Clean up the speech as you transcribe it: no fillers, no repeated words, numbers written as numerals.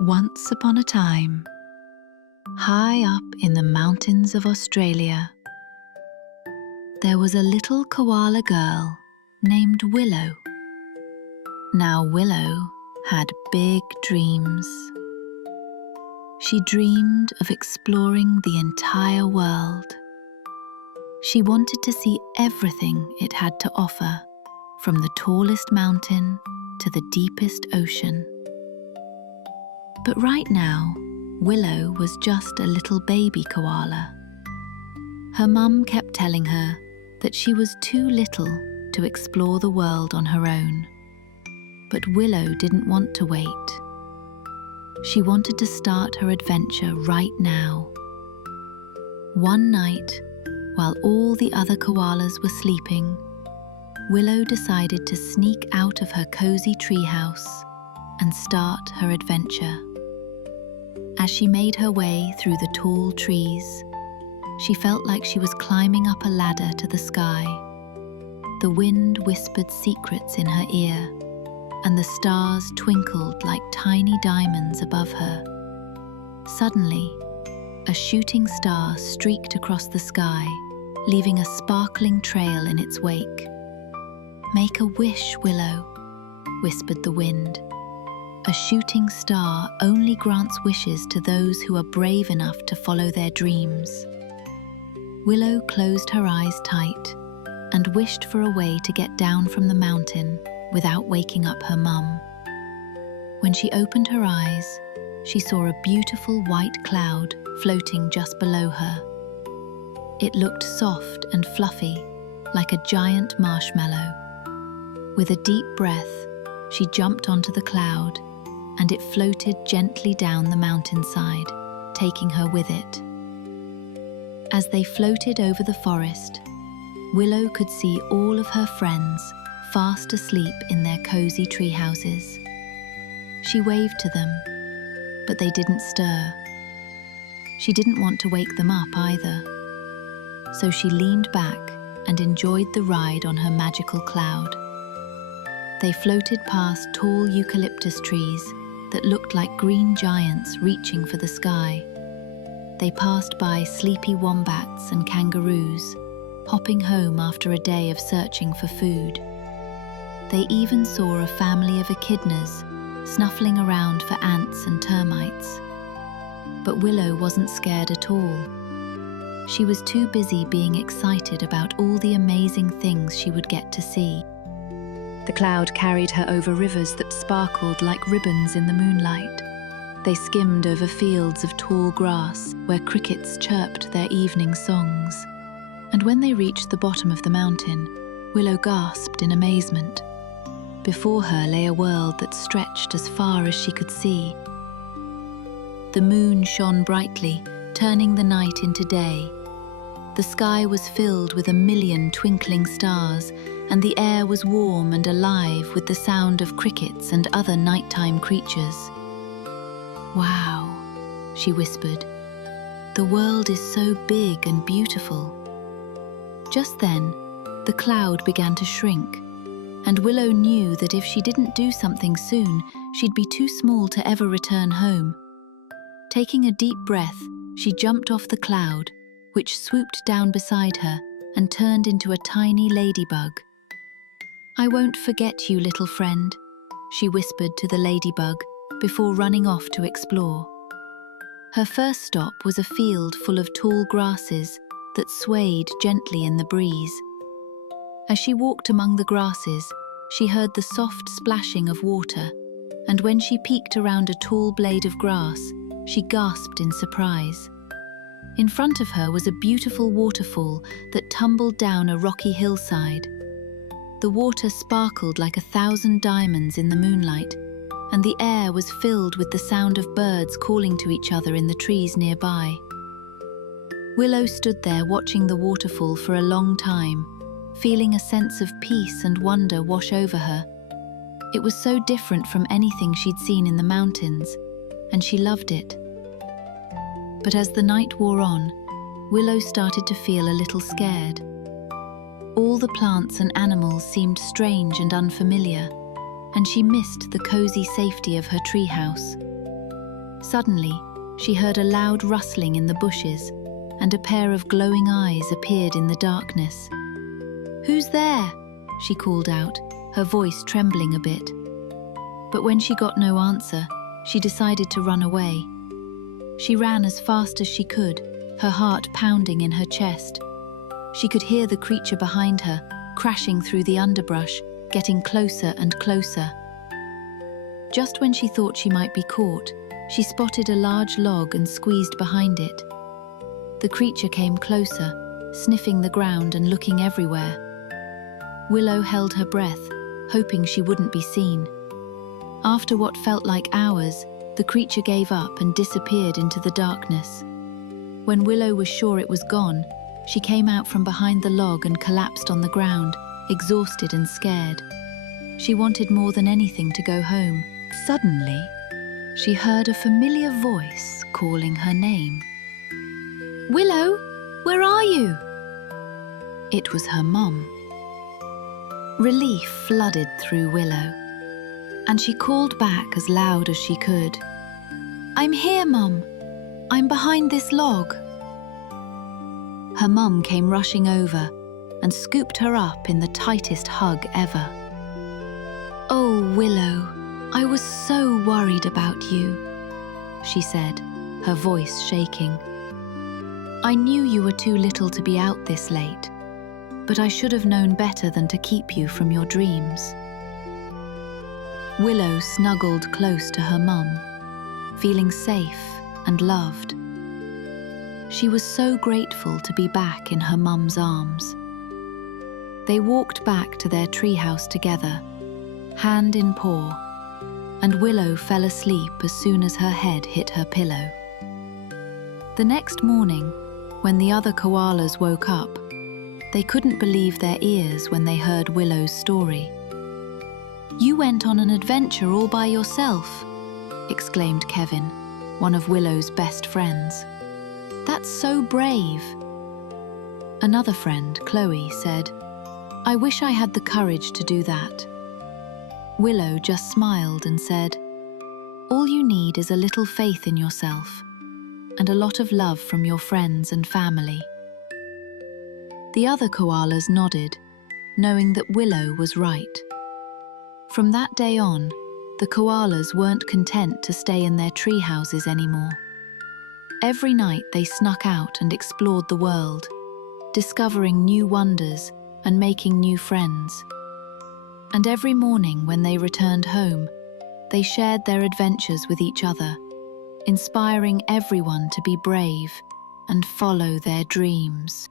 Once upon a time, high up in the mountains of Australia, there was a little koala girl named Willow. Now Willow had big dreams. She dreamed of exploring the entire world. She wanted to see everything it had to offer, from the tallest mountain to the deepest ocean. But right now, Willow was just a little baby koala. Her mum kept telling her that she was too little to explore the world on her own. But Willow didn't want to wait. She wanted to start her adventure right now. One night, while all the other koalas were sleeping, Willow decided to sneak out of her cozy treehouse and start her adventure. As she made her way through the tall trees, she felt like she was climbing up a ladder to the sky. The wind whispered secrets in her ear, and the stars twinkled like tiny diamonds above her. Suddenly, a shooting star streaked across the sky, leaving a sparkling trail in its wake. "Make a wish, Willow," whispered the wind. "A shooting star only grants wishes to those who are brave enough to follow their dreams." Willow closed her eyes tight and wished for a way to get down from the mountain without waking up her mum. When she opened her eyes, she saw a beautiful white cloud floating just below her. It looked soft and fluffy, like a giant marshmallow. With a deep breath, she jumped onto the cloud, and it floated gently down the mountainside, taking her with it. As they floated over the forest, Willow could see all of her friends fast asleep in their cozy tree houses. She waved to them, but they didn't stir. She didn't want to wake them up either, so she leaned back and enjoyed the ride on her magical cloud. They floated past tall eucalyptus trees that looked like green giants reaching for the sky. They passed by sleepy wombats and kangaroos, hopping home after a day of searching for food. They even saw a family of echidnas snuffling around for ants and termites. But Willow wasn't scared at all. She was too busy being excited about all the amazing things she would get to see. The cloud carried her over rivers that sparkled like ribbons in the moonlight. They skimmed over fields of tall grass where crickets chirped their evening songs. And when they reached the bottom of the mountain, Willow gasped in amazement. Before her lay a world that stretched as far as she could see. The moon shone brightly, turning the night into day. The sky was filled with a million twinkling stars, and the air was warm and alive with the sound of crickets and other nighttime creatures. "Wow," she whispered. "The world is so big and beautiful." Just then, the cloud began to shrink, and Willow knew that if she didn't do something soon, she'd be too small to ever return home. Taking a deep breath, she jumped off the cloud, which swooped down beside her and turned into a tiny ladybug. "I won't forget you, little friend," she whispered to the ladybug before running off to explore. Her first stop was a field full of tall grasses that swayed gently in the breeze. As she walked among the grasses, she heard the soft splashing of water, and when she peeked around a tall blade of grass, she gasped in surprise. In front of her was a beautiful waterfall that tumbled down a rocky hillside. The water sparkled like 1,000 diamonds in the moonlight, and the air was filled with the sound of birds calling to each other in the trees nearby. Willow stood there watching the waterfall for a long time, feeling a sense of peace and wonder wash over her. It was so different from anything she'd seen in the mountains, and she loved it. But as the night wore on, Willow started to feel a little scared. All the plants and animals seemed strange and unfamiliar, and she missed the cozy safety of her treehouse. Suddenly, she heard a loud rustling in the bushes, and a pair of glowing eyes appeared in the darkness. "Who's there?" she called out, her voice trembling a bit. But when she got no answer, she decided to run away. She ran as fast as she could, her heart pounding in her chest. She could hear the creature behind her, crashing through the underbrush, getting closer and closer. Just when she thought she might be caught, she spotted a large log and squeezed behind it. The creature came closer, sniffing the ground and looking everywhere. Willow held her breath, hoping she wouldn't be seen. After what felt like hours, the creature gave up and disappeared into the darkness. When Willow was sure it was gone, she came out from behind the log and collapsed on the ground, exhausted and scared. She wanted more than anything to go home. Suddenly, she heard a familiar voice calling her name. "Willow, where are you?" It was her mum. Relief flooded through Willow, and she called back as loud as she could. "I'm here, Mum. I'm behind this log." Her mum came rushing over and scooped her up in the tightest hug ever. "Oh, Willow, I was so worried about you," she said, her voice shaking. "I knew you were too little to be out this late, but I should have known better than to keep you from your dreams." Willow snuggled close to her mum, feeling safe and loved. She was so grateful to be back in her mum's arms. They walked back to their treehouse together, hand in paw, and Willow fell asleep as soon as her head hit her pillow. The next morning, when the other koalas woke up, they couldn't believe their ears when they heard Willow's story. "You went on an adventure all by yourself," exclaimed Kevin, one of Willow's best friends. "That's so brave." Another friend, Chloe, said, "I wish I had the courage to do that." Willow just smiled and said, "All you need is a little faith in yourself and a lot of love from your friends and family." The other koalas nodded, knowing that Willow was right. From that day on, the koalas weren't content to stay in their tree houses anymore. Every night they snuck out and explored the world, discovering new wonders and making new friends. And every morning when they returned home, they shared their adventures with each other, inspiring everyone to be brave and follow their dreams.